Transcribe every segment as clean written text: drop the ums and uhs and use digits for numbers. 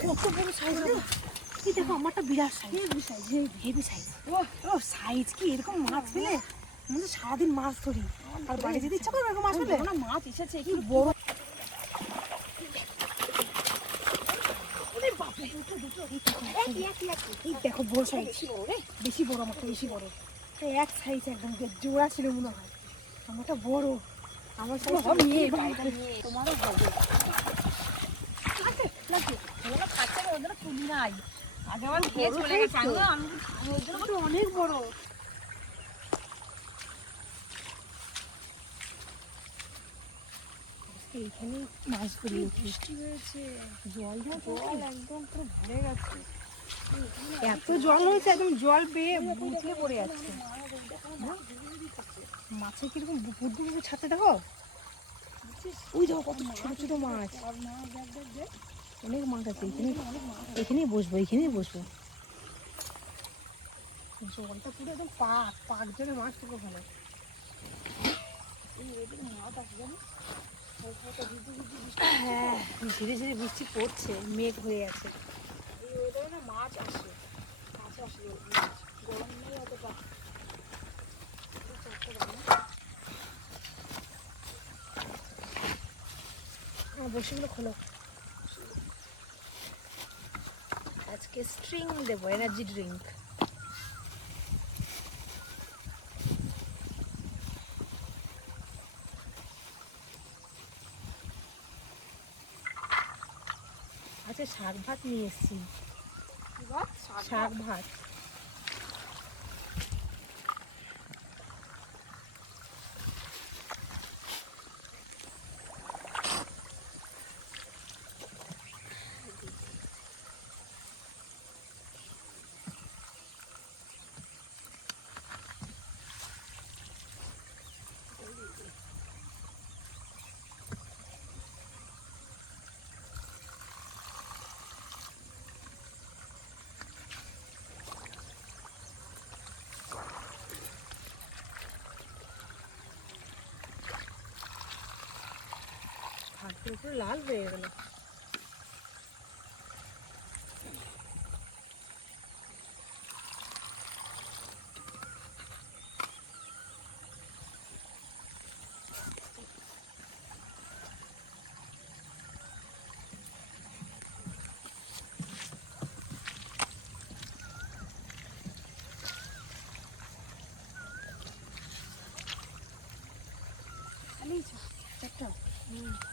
কত বড় সাইজ রে! এই দেখো আমারটা বিরাট size, heavy size, heavy size. ও সাইজ কি এরকম মাছ পেলে মানে সারাদিন মাছ ধরি, আর বাড়ি যেতে ইচ্ছা করবে এরকম মাছ পেলে। না মাছ এসেছে কি বড়! এই দেখো বড় সাইজ, বেশি বড়, আমারটা বেশি বড়। এক সাইজ একদম জোড়া ছিল মনে হয়, আমারটা বড়। আমার সাইজ তোমারও হবে। অনেক বড়। এইখানে মাছ ধরি, বৃষ্টি হয়েছে, জল একদম পুরো ভরে গেছে। এত জল হয়েছে একদম জল বেয়ে বুঝলে পড়ে যাচ্ছে। মাছে কিরকম বুদ্ধি বুদ্ধি ছাড়তে দেখো, ওই দেখো কত ছোট ছোট মাছ, অনেক মাছ আছে এখানে। এখানেই বসবো, এখানেই বসবো। জলটা পুরো একদম পাক পাক জলে মাছ পুরো ভালো। হ্যাঁ ধীরে ধীরে বৃষ্টি পড়ছে, মেঘ হয়ে আছে। এই ওয়েদারে না মাছ আসে, মাছ আসে, গরম নেই অতটা। বসিগুলো খোলো, আজকে স্ট্রিং দেবো, এনার্জি ড্রিঙ্ক। আচ্ছা শাক ভাত নিয়ে এসছি, শাক ভাত। ভাতগুলো পুরো লাল হয়ে গেল।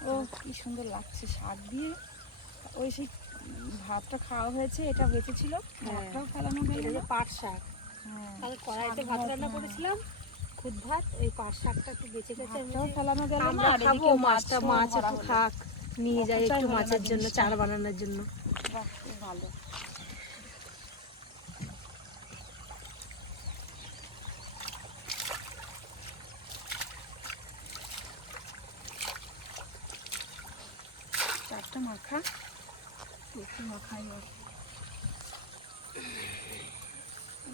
ও কি সুন্দর লাগছে শাক দিয়ে। ওই সেই ভাতটা খাওয়া হয়েছে, এটা বেঁচেছিল, ভাতটাও ফেলানো গেল। পাট শাক, তাহলে কড়াইতে ভাত রান্না করেছিলাম, খুদ ভাত, ওই পাট শাকটা একটু বেঁচে গেছে, ফেলানো গেল। আমরা খাবো। মাছটা মাছ একটু খাক, নিয়ে যাই একটু মাছের জন্য, চার বানানোর জন্য। বাহ খুব ভালো। চারটা মাখা, একটু মাখাই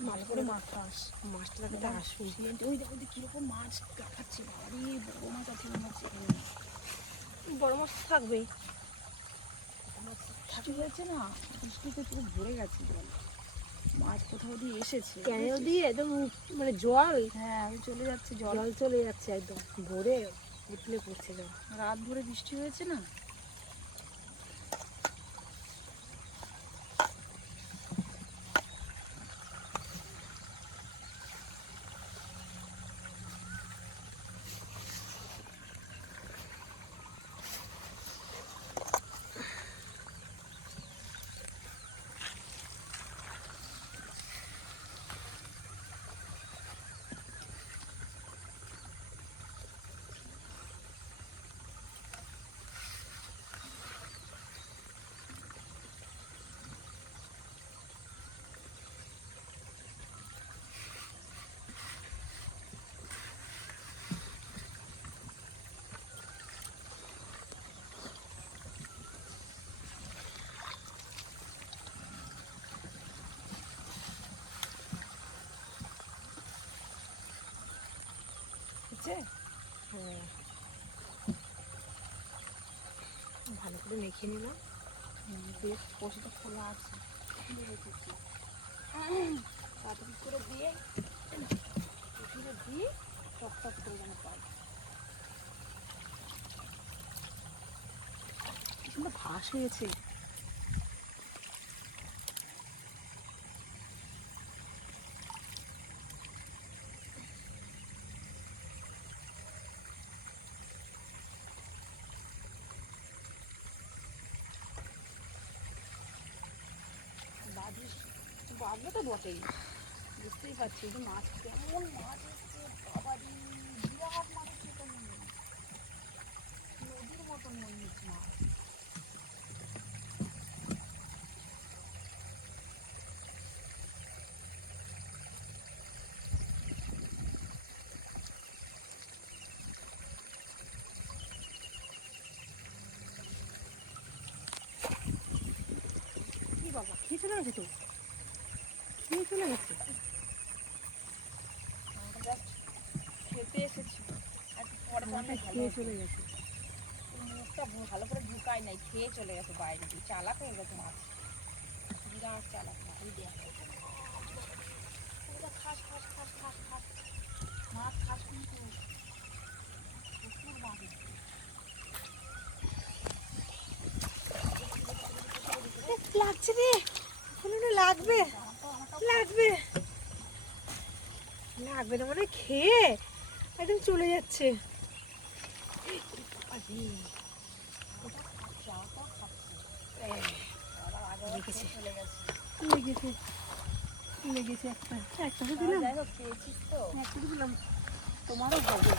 ভালো করে মাখাস, মাছটা যাতে আসুন। ওই দেখো কিরকম মাছ দেখাচ্ছে, ভারী বড় মাছ আছে মনে হচ্ছে। বড় মাছ থাকবেই, বৃষ্টি হয়েছে না, বৃষ্টিতে পুরো ভরে গেছে জল, মাছ কোথাও দিয়ে এসেছে, ক্যানেল দিয়ে একদম মানে জল, হ্যাঁ ওই চলে যাচ্ছে জল, জল চলে যাচ্ছে একদম ভরে উঠলে পড়ছে জল। রাত ভরে বৃষ্টি হয়েছে না। হচ্ছে হ্যাঁ ভালো করে মেখে নিলাম। বেশ কষিটা খোলা আছে, খুলে রেখেছি। তাড়াতাড়ি করে দিয়ে টপ টপ করে যেন পাই। কি সুন্দর ঘাস হয়েছে। বাঁধবে তো বটেই, বুঝতেই পারছি যে মাছ কেমন মাছ এসছে, বাবারি বিরাট মাছ এসছে, এটা নদীর মতন মনে হচ্ছে মাছ। কি বাবা, খেয়ে চলে গেছে তো, খেয়ে চলে গেছে। খেতে এসেছি, পরে খেয়ে চলে গেছে। মুখটা ভালো করে ঢুকাই নাই, খেয়ে চলে গেছে বাইরে দিয়ে। চালাক হয়ে গেছে মাছ, বিরাট চালাক মাছ। খাস খাস খাস খাস খাস মাছ খাস, কিন্তু প্রচুর মাছ এসছে। লাগছে রে, লাগবে লাগবে লাগবে না মানে, খেয়ে একদম চলে যাচ্ছে। লেগেছে লেগেছে একটা একটা দিলাম, যাই হোক খেয়েছিস তো, একটা দিলাম। তোমারও হবে।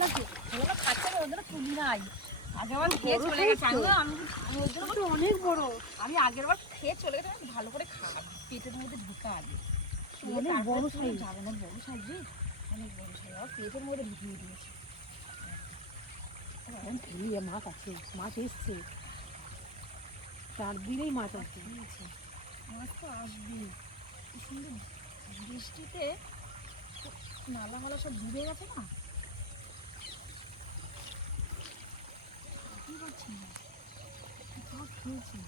লাগছে ওরা খাচ্ছে না, ওদের তুলি নাই। আগেরবার খেয়ে চলে গেছে, তো অনেক বড়। আমি আগের বার খেয়ে চলে গেছে, আমি ভালো করে খাবো, পেটের মধ্যে ঢুকা আগে। অনেক বড় সাইজ, যাবে না, বড় সাইজ রে, অনেক বড় সাইজ। আর পেটের মধ্যে ঢুকিয়ে দিয়েছে। ফেলিয়ে মাছ আছে, মাছ এসছে, 4 দিনেই মাছ আছে। মাছ তো আসবেই। কি সুন্দর বৃষ্টিতে নালা মালা সব ডুবে গেছে না, বুঝতেই পারছি না সব খেয়েছি।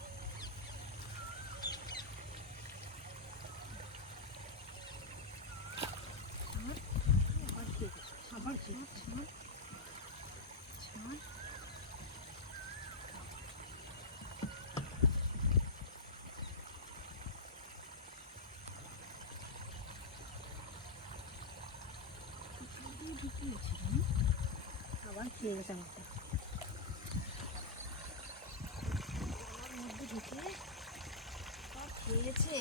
আবার খেয়ে আবার খেয়ে গেছে আমাকে। মধ্যে ঢুকে সব খেয়েছে,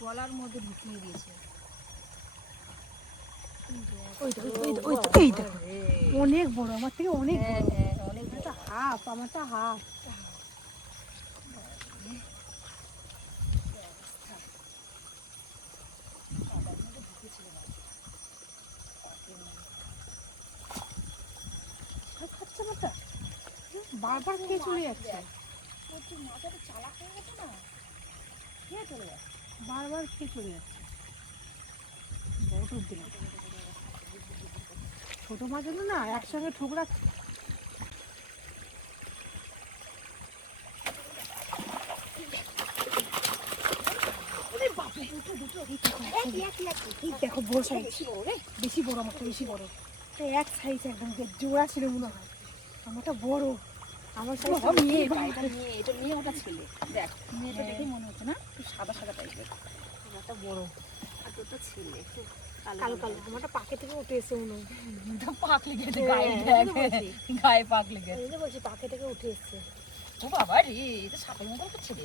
গলার মধ্যে ঢুকিয়ে দিয়েছে। এই দেখো, অনেক বড়, আমার থেকে অনেক বড়। অনেক একটা হাফ, আমারটা হাফ। খাচ্ছে মাথা, বারবার খেয়ে চলে যাচ্ছে। মাথাটা চালাক হয়ে গেছে না, খেয়ে চলে যাচ্ছে। বারবার খেয়ে চলে যাচ্ছে। বড় টোপ দিলাম, ছোট মাছ হলো না একসঙ্গে ঠোকরাচ্ছে। দেখো বড় সাইজ, বেশি বড়, আমারটা বেশি বড়। এক সাইজ একদম জোড়া ছিল মনে হয়, আমারটা বড়। আমার সাইজ মেয়ে, এটা মেয়ে, ওটা ছেলে। দেখ মেয়েটা দেখে মনে হচ্ছে না, একটু সাদা সাদা টাইপের। আমারটা বড়, আর তোরটা ছেলে, একটু কালো কালো। আমারটা পাকে থেকে উঠে এসে মনে হয়, পাক লেগেছে গায়ে, পাক লেগেছে। এই যে বলছি পাকে থেকে উঠে এসছে। ও বাবা রে, এটা সাপের মতন তো ছেলে,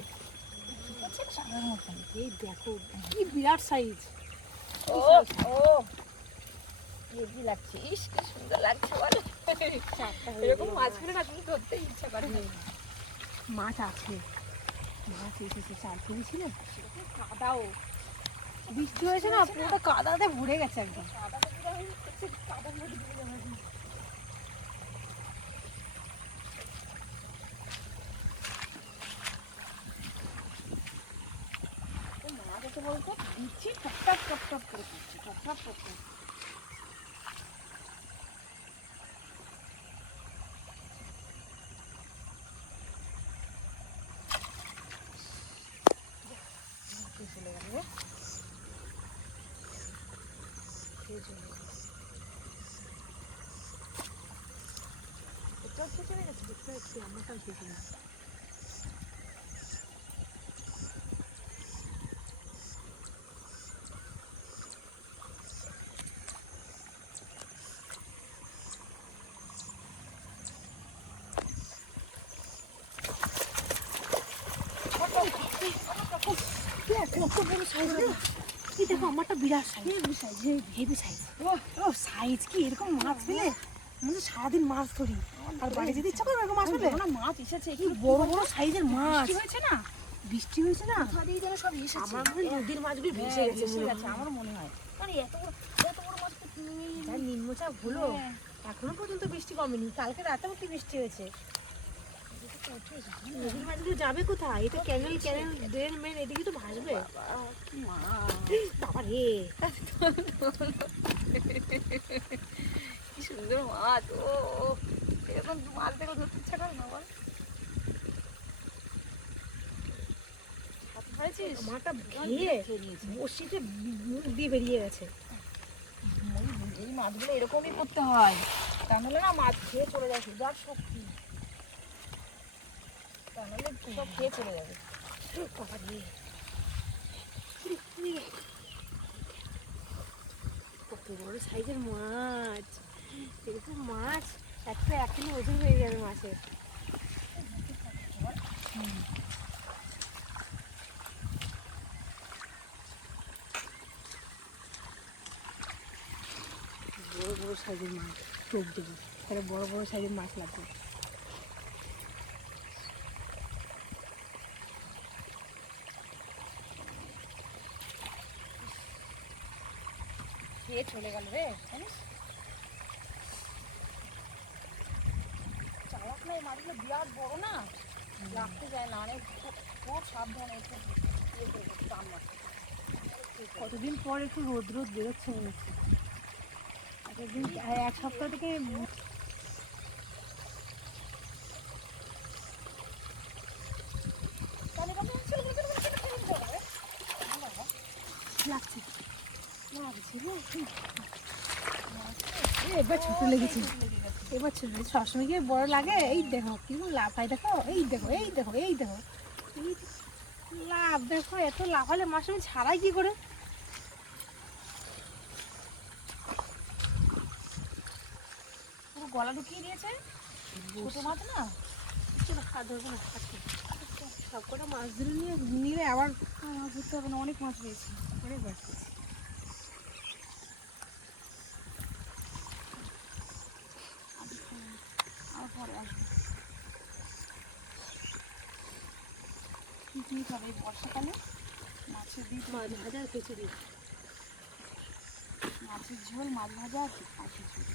সাপের মতন। এই দেখো কি বিরাট সাইজ। ও ও হেভি লাগছে, ইস কি সুন্দর লাগছে বলে। এরকম মাছ পেলে না তুমি ধরতে ইচ্ছা করে। মাছ আছে, মাছ এসেছে, 4 কেজি ছিল। কাদাও, বৃষ্টি হয়েছে না, পুরোটা কাদাতে ভরে গেছে একদম। কাদার মধ্যে ডুবে যাবে। মাছ আছে বলতো, দিচ্ছি টপ টপ টপ করে দিচ্ছি, টপ টপ টপ করে। এটাও খেতে গেছে, দেখতে পাচ্ছি আমারটাও খেতে গেছে। কত বড় সাইজ! এই দেখো আমারটা বিরাট সাইজ, হেভি সাইজ। ও সাইজ কি এরকম মাছ পেলে মনে সারাদিন মাছ ধরি, আর বাড়ি যেতে ইচ্ছা করবে এরকম মাছ পেলে। মাছ এসেছে কি বড় বড় সাইজের মাছ! হয়েছে না, বৃষ্টি হয়েছে না, যেন সব এসেছে। আমার মনে হয় নদীর মাছগুলো ভেসে গেছে মনে হয়। আমার মনে হয়, মানে এত বড় মাছ তো যা নিম্নচাপ হলো, এখনো পর্যন্ত বৃষ্টি কমেনি। কালকে রাতে অব্দি বৃষ্টি হয়েছে। নদীর মাছগুলো যাবে কোথায়? এটা ক্যানেল ড্রেন মেন, এদিকে তো ভাসবে। বাবা রে, কি সুন্দর মাছ! ও এরকম মাছ দেখলে ধরতে ইচ্ছা করে না বল? মাটা খেয়ে বসিতে মুখ দিয়ে বেরিয়ে গেছে। এই মাছগুলো এরকমই করতে হয়, তা নাহলে না মাছ খেয়ে চলে যায়। সুগার শক্তি, তা নাহলে সব খেয়ে চলে যাবে। বাবা রে, কত বড় সাইজের মাছ! এরকম মাছ একটা 1 কিলো ওজন হয়ে যাবে মাছের। বড় বড় সাইজের মাছ টোপ দেবো, তাহলে বড় বড় সাইজের মাছ লাগবে। খেয়ে চলে গেল রে, জানিস? চালাক না, এই মাছগুলো বিরাট বড় না, রাখতে যায় না, অনেক খুব সাবধানে একটু টান মারতে। কতদিন পর একটু রোদ বেরোচ্ছে মনে হচ্ছে। এতদিন 1 সপ্তাহ থেকে লাগছে। এবার ছোট লেগেছে, এবার ছোট লেগেছে। সবসময় কি বড় লাগে? এই দেখো কিরকম লাভ হয়, দেখো এই দেখো এই দেখো এই দেখো, এই লাভ দেখো। এত লাভ হলে মাছ আমি ছাড়াই কি করে? পুরো গলা ঢুকিয়ে দিয়েছে। ছোট মাছ না, চলো খাওয়া ধরবো না, সব কটা মাছ ধরে নিলে আবার মাছ ধরতে হবে না, অনেক মাছ পেয়েছি। অনেক মাছ পেয়েছি। আর পরে আসবে পিকনিক হবে এই বর্ষাকালে। মাছের দিন, মাছ ভাজা আর খিচুড়ি, মাছের ঝোল, মাছ ভাজা আর খিচুড়ি।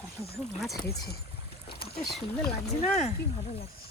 কত বড় মাছ হয়েছে, কত সুন্দর লাগছে না? কি ভালো লাগছে।